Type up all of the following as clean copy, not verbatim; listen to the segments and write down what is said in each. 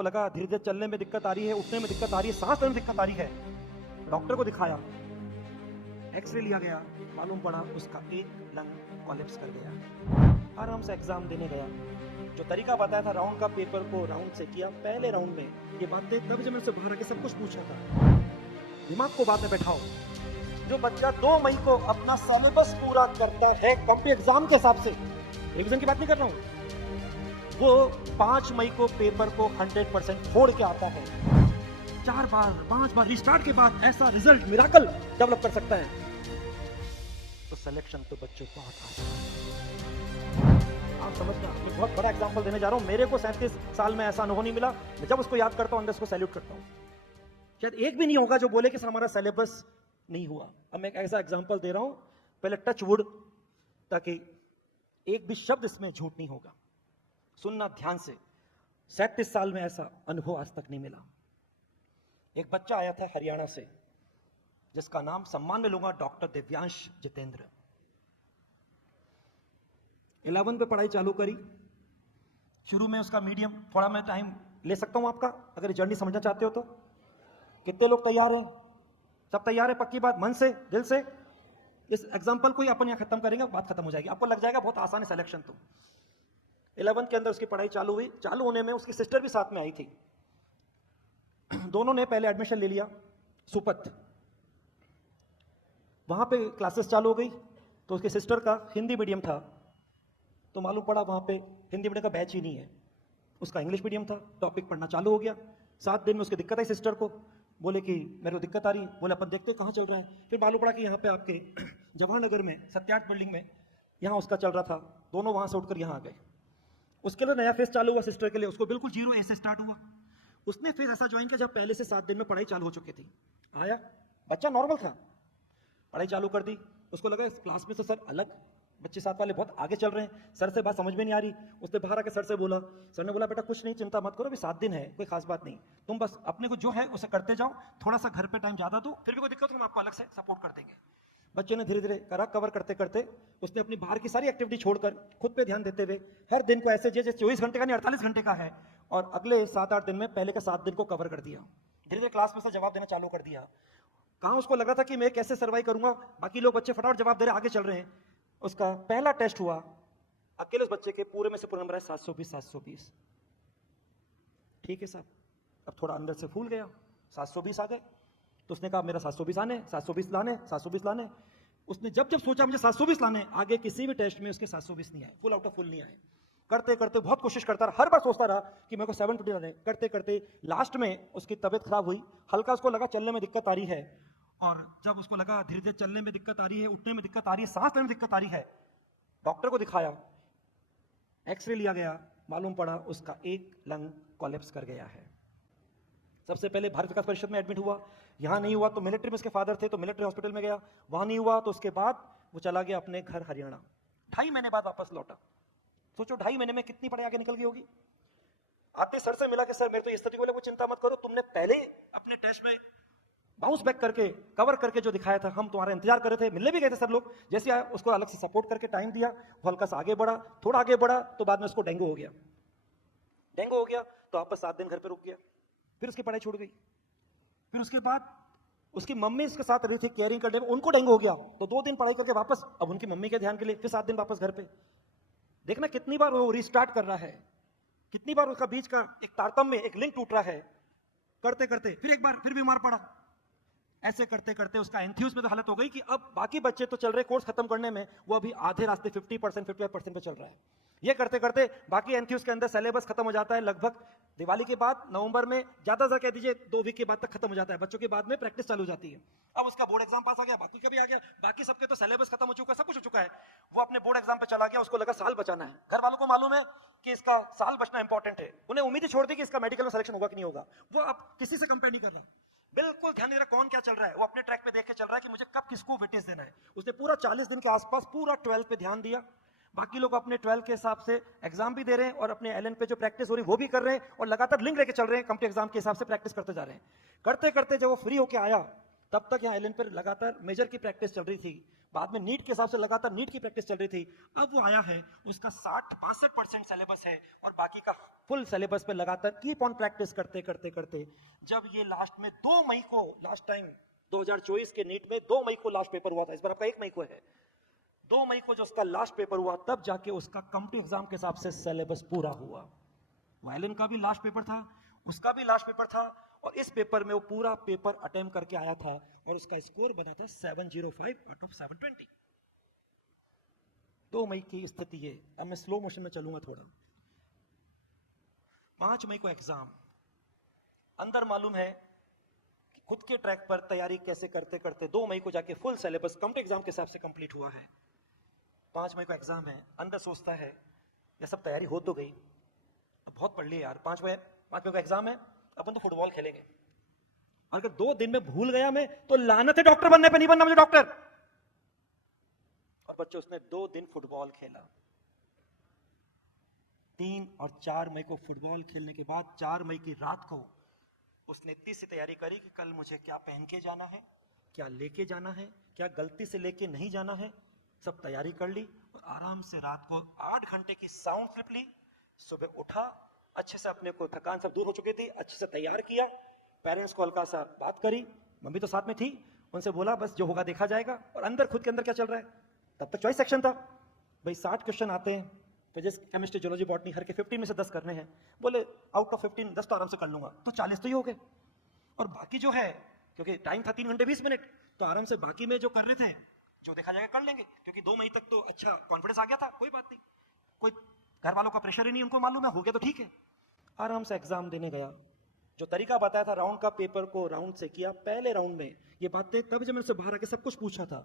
को लगा धीरे धीरे चलने में दिक्कत आ रही है, उठने में दिक्कत आ रही है, सांस लेने में दिक्कत आ रही है। डॉक्टर को दिखाया, एक्सरे लिया गया, मालूम पड़ा उसका एक लंग कोलैप्स कर गया। आराम से एग्जाम देने गया, जो तरीका बताया था राउंड का पेपर को राउंड से किया। पहले राउंड में ये बातें तब जब मैं उससे बाहर आके सब कुछ पूछा था। दिमाग को बात में बैठाओ। जो बच्चा 2 मई को अपना सिलेबस पूरा करता है कॉम्पिटिटिव एग्जाम के हिसाब से, रिवीजन की बात नहीं कर रहा हूँ, वो 5 मई को पेपर को 100% फोड़ के आता है। 4 बार 5 बार रिस्टार्ट के बाद ऐसा रिजल्ट मिराकल डेवलप कर सकता है। तो सिलेक्शन तो बच्चों बहुत आसान है। आप समझना, मैं बहुत बड़ा एग्जांपल देने जा रहा हूं। मेरे को 37 साल में ऐसा अनुभव नहीं मिला। मैं जब उसको याद करता हूं अंदर उसको सैल्यूट करता हूं। शायद एक भी नहीं होगा जो बोले कि सर हमारा सिलेबस नहीं हुआ। अब मैं एक ऐसा एग्जांपल दे रहा हूं, पहले टच वुड, ताकि एक भी शब्द इसमें झूठ नहीं होगा। सुनना ध्यान से। 37 साल में ऐसा अनुभव आज तक नहीं मिला। एक बच्चा आया था हरियाणा से, जिसका नाम सम्मान में लूंगा डॉक्टर दिव्यांश जितेंद्र। 11 पे पढ़ाई चालू करी। शुरू में उसका मीडियम, थोड़ा मैं टाइम ले सकता हूं आपका अगर जर्नी समझना चाहते हो तो। कितने लोग तैयार हैं? सब तैयार है? पक्की बात, मन से, दिल से। इस एग्जाम्पल को ही अपन यहां खत्म करेंगे, बात खत्म हो जाएगी। आपको लग जाएगा बहुत आसान है सिलेक्शन। तो 11 के अंदर उसकी पढ़ाई चालू हुई। चालू होने में उसकी सिस्टर भी साथ में आई थी। दोनों ने पहले एडमिशन ले लिया सुपत। वहां पे क्लासेस चालू हो गई। तो उसके सिस्टर का हिंदी मीडियम था, तो मालूम पड़ा वहां पे हिंदी मीडियम का बैच ही नहीं है, उसका इंग्लिश मीडियम था। टॉपिक पढ़ना चालू हो गया। 7 दिन में उसकी दिक्कत आई सिस्टर को। बोले कि मेरे को दिक्कत आ रही। बोले अपन देखते कहाँ चल रहा है। फिर मालूम पड़ा कि यहाँ पे आपके जवाहरनगर में सत्यार्थ बिल्डिंग में यहाँ उसका चल रहा था। दोनों वहां से उठकर यहाँ आ गए। उसके लिए नया फेज चालू हुआ सिस्टर के लिए। उसको बिल्कुल 0 A से स्टार्ट हुआ। उसने फेज ऐसा ज्वाइन किया जब पहले से 7 दिन में पढ़ाई चालू हो चुकी थी। आया, बच्चा नॉर्मल था, पढ़ाई चालू कर दी। उसको लगा इस क्लास में तो सर अलग, बच्चे साथ वाले बहुत आगे चल रहे हैं, सर से बात समझ में नहीं आ रही। उसने बाहर आके सर से बोला। सर ने बोला बेटा कुछ नहीं, चिंता मत करो, अभी 7 दिन है, कोई खास बात नहीं, तुम बस अपने को जो है उसे करते जाओ, थोड़ा सा घर पे टाइम ज्यादा दो, फिर भी कोई दिक्कत हो हम आपको अलग से सपोर्ट कर देंगे। बच्चे ने धीरे धीरे करा, कवर करते करते उसने अपनी बाहर की सारी एक्टिविटी छोड़कर खुद पे ध्यान देते हुए हर दिन को ऐसे जैसे 24 घंटे का नहीं 48 घंटे का है, और अगले 7-8 दिन में पहले के 7 दिन को कवर कर दिया। धीरे धीरे क्लास में से जवाब देना चालू कर दिया। कहाँ उसको लगा था कि मैं कैसे सर्वाइव करूंगा, बाकी लोग बच्चे फटाफट जवाब दे रहे आगे चल रहे हैं। उसका पहला टेस्ट हुआ, अकेले उस बच्चे के पूरे में से पूरा नंबर है 720। ठीक है साहब, अब थोड़ा अंदर से फूल गया, 720 आ गए। तो उसने कहा मेरा 720 आने, 720 लाने, 720 लाने। उसने जब जब सोचा मुझे 720 लाने, आगे किसी भी टेस्ट में उसके 720 नहीं आए, फुल आउट ऑफ फुल नहीं आए। करते करते बहुत कोशिश करता रहा, हर बार सोचता रहा कि मेरे को 720 लाने। करते करते लास्ट में उसकी तबीयत खराब हुई, हल्का उसको लगा चलने में दिक्कत आ रही है। और जब उसको लगा धीरे धीरे चलने में दिक्कत आ रही है, उठने में दिक्कत आ रही है, सांस लेने में दिक्कत आ रही है, डॉक्टर को दिखाया, एक्सरे लिया गया, मालूम पड़ा उसका एक लंग कोलैप्स कर गया है। सबसे पहले भारत विकास परिषद में एडमिट हुआ। यहां नहीं हुआ तो मिलिट्री में उसके फादर थे तो मिलिट्री हॉस्पिटल में गया, वहां नहीं हुआ तो उसके बाद वो चला गया अपने घर हरियाणा। 2.5 महीने बाद वापस लौटा। सोचो 2.5 महीने में कितनी पढ़ाई आगे निकल गई होगी। आते सर से मिला कि सर मेरे तो इस स्थिति को चिंता मत करो, तुमने पहले अपने टेस्ट में बाउंस बैक करके कवर करके जो दिखाया था, हम तुम्हारा इंतजार कर रहे थे, मिलने भी गए थे सर लोग। जैसे आया उसको अलग से सपोर्ट करके टाइम दिया, वो हल्का सा आगे बढ़ा, थोड़ा आगे बढ़ा तो बाद में उसको डेंगू हो गया। डेंगू हो गया तो वापस 7 दिन घर पे रुक गया, फिर उसकी पढ़ाई छूट गई। फिर उसके बाद उसकी मम्मी उसके साथ रही थी केयरिंग करने में, उनको डेंगू हो गया तो 2 दिन पढ़ाई करके वापस अब उनकी मम्मी के ध्यान के लिए फिर 7 दिन वापस घर पे। देखना कितनी बार वो रिस्टार्ट कर रहा है, कितनी बार उसका बीच का एक तारतम्य एक लिंक टूट रहा है। करते करते फिर एक बार फिर बीमार पड़ा। ऐसे करते करते उसका एंथ्यूज में तो हालत हो गई कि अब बाकी बच्चे तो चल रहे कोर्स खत्म करने में, वो अभी आधे रास्ते 50% 55% पे चल रहा है। ये करते करते बाकी एंथ्यूज के अंदर सिलेबस खत्म हो जाता है। लगभग दिवाली के बाद नवंबर में ज्यादा से कह दीजिए 2 वीक के बाद तक खत्म हो जाता है। बच्चों के बाद में प्रैक्टिस चालू हो जाती है। अब उसका बोर्ड एग्जाम पास आ गया, बाकी का भी आ गया, बाकी सबके तो सिलेबस खत्म हो चुका है, सब कुछ हो चुका है। वो अपने बोर्ड एग्जाम पे चला गया, उसको लगा साल बचाना है। घर वालों को मालूम है कि इसका साल बचना इंपॉर्टेंट है, उन्हें उम्मीद ही छोड़ दी कि इसका मेडिकल में सिलेक्शन होगा कि नहीं होगा। वो अब किसी से कंपेयर नहीं कर रहा, बिल्कुल ध्यान नहीं दे रहा कौन क्या चल रहा है। वो अपने ट्रैक पे देख के चल रहा है कि मुझे कब किसको वेटेज देना है। उसने पूरा 40 दिन के आसपास पूरा 12 पे ध्यान दिया। बाकी लोग अपने 12 के हिसाब से एग्जाम भी दे रहे हैं और अपने एलएन पे जो प्रैक्टिस हो रही है वो भी कर रहे हैं, और लगातार लिंक लेके चल रहे हैं, कॉम्पिटिटिव एग्जाम के हिसाब से प्रैक्टिस करते जा रहे हैं। करते करते जब वो फ्री होके आया तब तक यहाँ एलएन पर लगातार मेजर की प्रैक्टिस चल रही थी। बाद में नीट के हिसाब से लगातार नीट की प्रैक्टिस चल रही थी। अब वो आया है, उसका 60-62% सिलेबस है और बाकी का फुल सिलेबस पे लगातार कीप ऑन प्रैक्टिस करते करते करते जब ये लास्ट में 2 मई को, लास्ट टाइम 2024 के नीट में 2 मई को लास्ट पेपर हुआ था, इस बार आपका 1 मई को है, 2 मई को जो उसका लास्ट पेपर हुआ तब जाके उसका कॉम्पिटिटिव एग्जाम के हिसाब से सिलेबस पूरा हुआ। वायलिन का भी लास्ट पेपर था, उसका भी लास्ट पेपर था और इस पेपर में वो पूरा पेपर अटेम्प्ट करके आया था और उसका स्कोर बना था 705 आउट ऑफ 720। 2 मई की स्थिति ये। अब मैं स्लो मोशन में चलूंगा थोड़ा। 5 मई को एग्जाम, अंदर मालूम है कि खुद के ट्रैक पर तैयारी कैसे करते करते 2 मई को जाके फुल सिलेबस कॉम्पिटिटिव एग्जाम के हिसाब से कंप्लीट हुआ है। 5 मई को एग्जाम है, अंदर सोचता है ये सब तैयारी हो तो गई, अब बहुत पढ़ लिया यार, 5 मई को एग्जाम है, अपन तो फुटबॉल खेलेंगे, और अगर 2 दिन में भूल गया मैं तो लानत है डॉक्टर बनने पे, नहीं बनना मुझे डॉक्टर। और बच्चों उसने 2 दिन फुटबॉल खेला। 3 और 4 मई को फुटबॉल खेलने के बाद 4 मई की रात को उसने इतनी सी तैयारी करी कि कल मुझे क्या पहन के जाना है, क्या लेके जाना है, क्या गलती से लेके नहीं जाना है, सब तैयारी कर ली और आराम से रात को 8 घंटे की साउंड स्लिप ली। सुबह उठा, अच्छे से अपने को थकान सब दूर हो चुकी थी, अच्छे से तैयार किया, पेरेंट्स को हल्का सा बात करी, मम्मी तो साथ में थी, उनसे बोला बस जो होगा देखा जाएगा। और अंदर खुद के अंदर क्या चल रहा है, तब तक चॉइस सेक्शन था भाई, 60 क्वेश्चन आते हैं, फिजिक्स केमिस्ट्री जूलॉजी बॉटनी हर के 15 में से 10 करने हैं, बोले आउट ऑफ 15 10 तो आराम से कर लूंगा, तो 40 तो ही हो गए। और बाकी जो है, क्योंकि टाइम था 3 घंटे 20 मिनट, तो आराम से बाकी में जो कर रहे थे जो देखा जाएगा कर लेंगे, क्योंकि 2 मई तक तो अच्छा कॉन्फिडेंस आ गया था, कोई बात नहीं, कोई घर वालों का प्रेशर ही नहीं, उनको मालूम है हो गया तो ठीक है। आराम से एग्जाम देने गया, जो तरीका बताया था राउंड का, पेपर को राउंड से किया। पहले राउंड में ये बातें तब जब मैंने उससे बाहर आके सब कुछ पूछा था,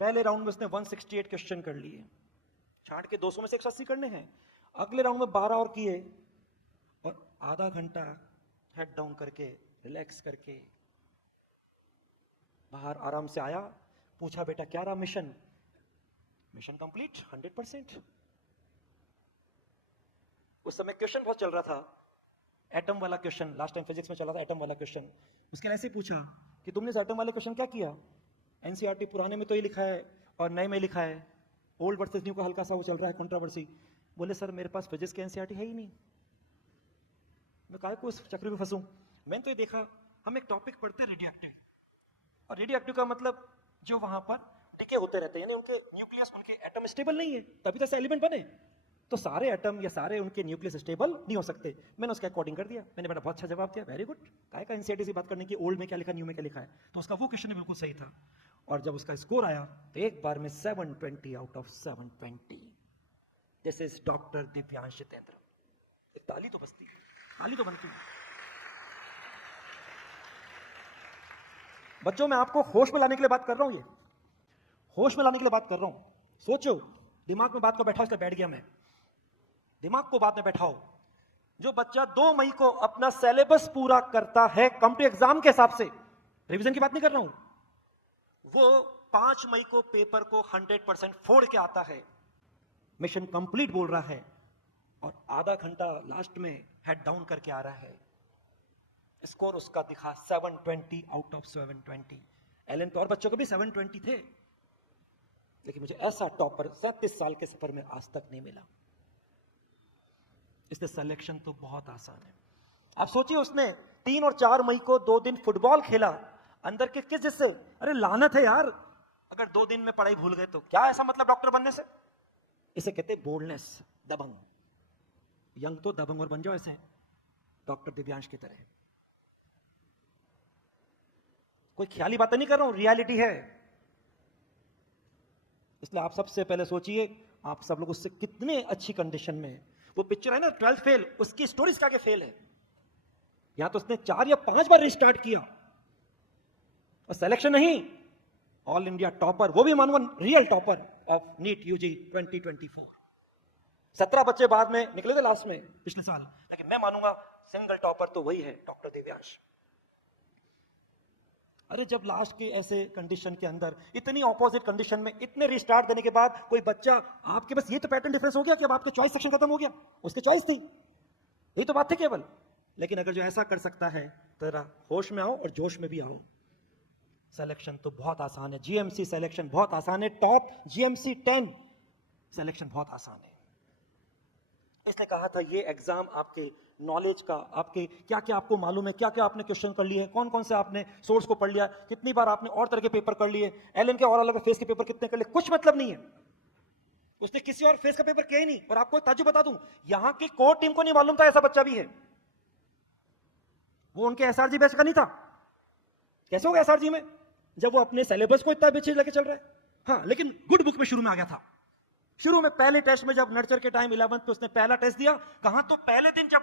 पहले राउंड में उसने 168 क्वेश्चन कर लिए, छांट के 200 में से 180 करने हैं। अगले राउंड में 12 और किए और आधा घंटा हेड डाउन करके रिलैक्स करके बाहर आराम से आया। पूछा बेटा क्या रहा मिशन, मिशन कंप्लीट 100%। उस समय क्वेश्चन बहुत चल रहा था, एटम वाला क्वेश्चन, लास्ट टाइम फिजिक्स में चला था एटम वाला क्वेश्चन। उसके ऐसे ही पूछा कि तुमने इस एटम वाले क्वेश्चन क्या किया, एनसीईआरटी पुराने में तो ये लिखा है और नए में लिखा है, ओल्ड वर्सेस न्यू का हल्का सा वो चल रहा है कंट्रोवर्सी। बोले सर मेरे पास फिजिक्स के एनसीईआरटी है ही नहीं, मैं काहे को इस चक्कर में फंसूं। मैंने तो ये देखा, हम एक टॉपिक पढ़ते रेडियो एक्टिव, और रेडियो एक्टिव का मतलब जो वहां पर डिके होते रहते हैं, यानी उनके न्यूक्लियस, उनके एटम स्टेबल नहीं है, तभी तो ऐसे एलिमेंट बने, तो सारे एटम या सारे उनके न्यूक्लियस स्टेबल नहीं हो सकते। मैंने उसका अकॉर्डिंग कर दिया, मैंने बेटा बहुत अच्छा जवाब दिया, वेरी गुड, काहे का एनसीईआरटी से बात करने की, ओल्ड में क्या लिखा न्यू में क्या लिखा है, तो उसका वो क्वेश्चन बिल्कुल सही था। और जब उसका स्कोर आया तो एक बार में 720 out of 720। This is doctor Divyansh Jitendra. एक ताली तो बजती है, ताली तो बनती है। बच्चों मैं आपको होश में लाने के लिए बात कर रहा हूं, ये होश में लाने के लिए बात कर रहा हूं। सोचो, दिमाग में बात को बैठा, इसलिए बैठ गया मैं, दिमाग को बात में बैठाओ। जो बच्चा 2 मई को अपना सिलेबस पूरा करता है कॉम्पिटिटिव एग्जाम के हिसाब से, रिवीजन की बात नहीं कर रहा हूं, वो 5 मई को पेपर को 100% फोड़ के आता है, मिशन कंप्लीट बोल रहा है, और आधा घंटा लास्ट में हेड डाउन करके आ रहा है। स्कोर उसका दिखा 720 आउट ऑफ 720। एलन तो और बच्चों को भी 720 थे, लेकिन मुझे ऐसा टॉपर 37 साल के सफर में आज तक नहीं मिला। इसलिए सिलेक्शन तो बहुत आसान है। आप सोचिए, उसने 3 और 4 मई को 2 दिन फुटबॉल खेला, अंदर के किस जिससे, अरे लानत है यार, अगर 2 दिन में पढ़ाई भूल गए तो क्या ऐसा मतलब डॉक्टर बनने से। इसे कहते हैं बोल्डनेस, दबंग। यंग तो दबंग और बन जाओ ऐसे डॉक्टर दिव्यांश की तरह। कोई ख्याली बातें नहीं कर रहा हूं, रियलिटी है। इसलिए आप सबसे पहले सोचिए, आप सब लोग उससे कितने अच्छी कंडीशन में। वो पिक्चर है ना 12th फेल, उसकी स्टोरीज का फेल है। यहां तो उसने 4 या 5 बार रिस्टार्ट किया और सिलेक्शन नहीं, ऑल इंडिया टॉपर, वो भी मानो real topper of NEET UG 2024। 17 बच्चे बाद में निकले थे लास्ट में पिछले साल, लेकिन मैं मानूंगा सिंगल टॉपर तो वही है, डॉक्टर दिव्यांश। अरे जब लास्ट के ऐसे कंडीशन के अंदर, इतनी ऑपोजिट कंडीशन में, इतने रिस्टार्ट देने के बाद कोई बच्चा आपके, बस ये तो पैटर्न डिफरेंस हो गया कि अब आपके चॉइस सेक्शन खत्म हो गया, उसकी चॉइस थी, यही तो बात थी केवल। लेकिन अगर जो ऐसा कर सकता है तो जरा होश में आओ और जोश में भी आओ। सिलेक्शन तो बहुत आसान है, जीएमसी सिलेक्शन बहुत आसान है, टॉप जीएमसी 10 सिलेक्शन बहुत आसान है। इसने कहा था ये एग्जाम आपके नॉलेज का, आपके क्या क्या आपको मालूम है, क्या क्या आपने क्वेश्चन कर लिए, कौन कौन से आपने सोर्स को पढ़ लिया, कितनी बार आपने और तरह के पेपर कर लिए, एलन के और अलग फेस के पेपर कितने कर लिए, कुछ मतलब नहीं है। उसने किसी और फेस का पेपर किया ही नहीं। और आपको ताज्जुब बता दूं, यहां की कोर टीम को नहीं मालूम था ऐसा बच्चा भी है। वो उनके एसआरजी बैच का नहीं था। कैसे होगा एसआरजी में जब वो अपने सिलेबस को इतना पीछे लेके चल रहा है। हाँ, लेकिन गुड बुक में शुरू में आ गया था। शुरू में पहले टेस्ट में जब नर्चर के टाइम 11th पे उसने पहला टेस्ट दिया, कहां तो पहले दिन जब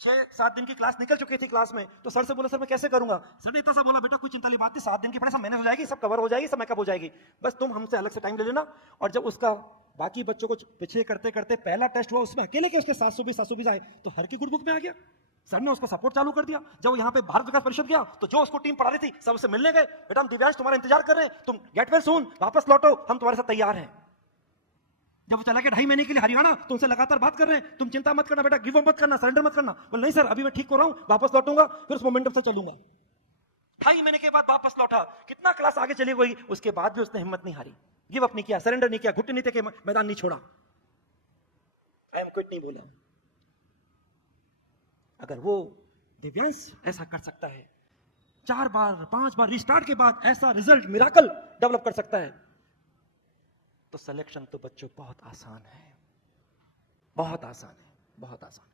6-7 दिन की क्लास निकल चुकी थी क्लास में, तो सर से बोला सर मैं कैसे करूंगा। सर ने इतना सा बोला बेटा कोई चिंता वाली बात नहीं, 7 दिन की पढ़ाई सब मैनेज हो जाएगी, सब कवर हो जाएगी, सब मेकअप हो जाएगी, बस तुम हमसे अलग से टाइम ले लेना। और जब उसका बाकी बच्चों को पीछे करते करते पहला टेस्ट हुआ, उसमें अकेले के उसके 720 आए, तो हर की गुड बुक में आ गया। सर ने उसको सपोर्ट चालू कर दिया। जब वो यहाँ पे भारत विकास परिषद गया तो जो उसको टीम पढ़ा रही थी सब उससे मिलने गए, बेटा हम दिव्यांश तुम्हारा इंतजार कर रहे हैं, तुम गेट वेल सून, वापस लौटो, हम तुम्हारे साथ तैयार हैं। जब वो चला गया 2.5 महीने के लिए हरियाणा, तो उनसे लगातार बात कर रहे हैं, तुम चिंता मत करना बेटा, गिव अप मत करना, सरेंडर मत करना। बोल नहीं सर अभी मैं ठीक हो रहा हूं, वापस लौटूंगा, फिर उस मोमेंटम से चलूंगा। 2.5 महीने के बाद वापस लौटा, कितना क्लास आगे चली गई, उसके बाद भी उसने हिम्मत नहीं हारी, गिव अप नहीं किया, सरेंडर नहीं किया, घुटने नहीं थे, मैदान नहीं छोड़ा, आई एम क्विट नहीं बोला। अगर वो दिव्यांश ऐसा कर सकता है, 4 बार 5 बार रिस्टार्ट के बाद ऐसा रिजल्ट मिराकल डेवलप कर सकता है, तो सिलेक्शन तो बच्चों बहुत आसान है, बहुत आसान है, बहुत आसान।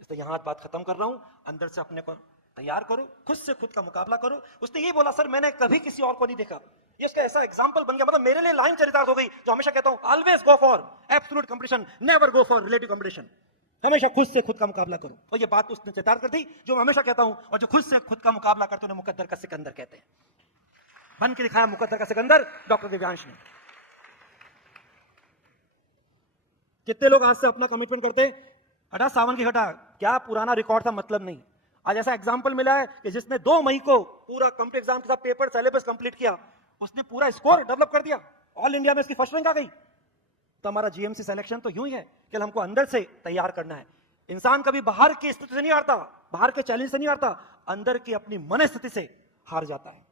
इसलिए यहां बात खत्म कर रहा हूं, अंदर से अपने को तैयार करो, खुद से खुद का मुकाबला करो। उसने ये बोला सर मैंने कभी किसी और को नहीं देखा, ये उसका ऐसा एग्जांपल बन गया, मतलब मेरे लिए लाइन चरितार्थ हो गई, जो हमेशा कहता हूं always go for absolute competition, never go for relative competition. हमेशा खुद से खुद का मुकाबला करो। और ये बात उसने चरितार्थ कर दी जो मैं हमेशा कहता हूं, और जो खुद से खुद का मुकाबला करते उन्हें मुकद्दर का सिकंदर कहते हैं। बन के दिखाया मुकद्दर का सिकंदर डॉक्टर दिव्यांश ने। कितने लोग आज से अपना कमिटमेंट करते, हटा सावन की हटा, क्या पुराना रिकॉर्ड था मतलब नहीं। आज ऐसा एग्जांपल मिला है कि जिसने 2 मई को पूरा कंप्लीट एग्जाम के साथ पेपर सिलेबस कंप्लीट किया, उसने पूरा स्कोर डेवलप कर दिया, ऑल इंडिया में इसकी फर्स्ट रैंक आ गई। तो हमारा जीएमसी सिलेक्शन तो यूं ही है कि हमको अंदर से तैयार करना है। इंसान कभी बाहर की स्थिति से नहीं हारता, बाहर के चैलेंज से नहीं हारता, अंदर की अपनी मन स्थिति से हार जाता है।